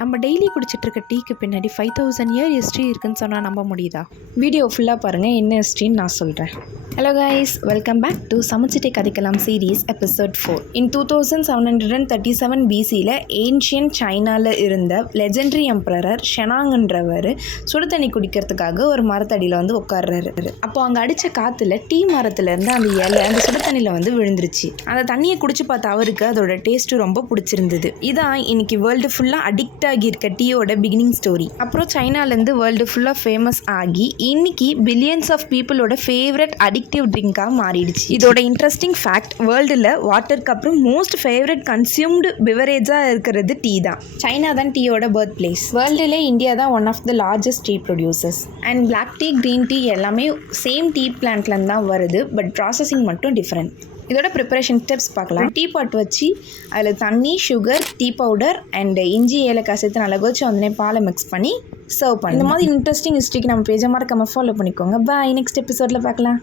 நம்ம டெய்லி குடிச்சிட்டு இருக்க டீக்கு பின்னாடி 5000 இயர் ஹிஸ்ட்ரி இருக்குன்னு சொன்னால் நம்ப முடியுதா? வீடியோ ஃபுல்லாக பாருங்கள், என்ன ஹிஸ்ட்ரின்னு நான் சொல்கிறேன். Hello guys, welcome back to சமைச்சிட்டே கதைக்கலாம் சீரீஸ் எபிசோட் 4. இன் 2737 பிசியில் ஏன்ஷியன் சைனாவில் இருந்த லெஜெண்டரி எம்பரர் ஷெனாங்கன்றவர் சுடு தண்ணி குடிக்கிறதுக்காக ஒரு மரத்தடியில் வந்து உட்கார்றாரு. அப்போ அங்கே அடித்த காற்றுல டீ மரத்துலேருந்து அந்த இலை அந்த சுடு தண்ணியில் வந்து விழுந்துருச்சு. அந்த தண்ணியை குடிச்சு பார்த்த அவருக்கு அதோட டேஸ்ட்டு ரொம்ப பிடிச்சிருந்தது. இதான் இன்னைக்கு வேர்ல்டு ஃபுல்லாக அடிக்ட் ஆகியிருக்க டீயோட பிகினிங் ஸ்டோரி. அப்புறம் சைனாலேருந்து வேர்ல்டு ஃபுல்லாக ஃபேமஸ் ஆகி இன்னைக்கு பில்லியன்ஸ் ஆஃப் பீப்புளோட ஃபேவரட் அடிக்டிவ் ட்ரிங்காக மாறிடுச்சு. இதோட இன்ட்ரெஸ்டிங் ஃபேக்ட், வேர்ல்டில் வாட்டருக்கு அப்புறம் மோஸ்ட் ஃபேவரட் கன்சியூம்டு பிவரேஜாக இருக்கிறது டீ தான். சைனா தான் டீயோட பர்த் பிளேஸ். வேர்ல்டுல இந்தியா தான் one of the largest tea producers. And black tea, green tea எல்லாமே சேம் டீ பிளான்ட்லேருந்து தான் வருது. பட் ப்ராசஸிங் மட்டும் டிஃப்ரெண்ட். இதோட ப்ரிப்பரேஷன் ஸ்டெப்ஸ் பார்க்கலாம். டீ பாட் வச்சு அதில் தண்ணி, சுகர், டீ பவுடர் அண்ட் இஞ்சி, ஏலக்காய் சேர்த்து நல்லா வச்சு உடனே பாலை மிக்ஸ் பண்ணி சர்வ் பண்ணி. இந்த மாதிரி இன்ட்ரெஸ்டிங் ஹிஸ்ட்ரிக்கு நம்ம பேஜை மறக்காம ஃபாலோ பண்ணிக்கோங்க. பாய், நெக்ஸ்ட் எபிசோடில் பார்க்கலாம்.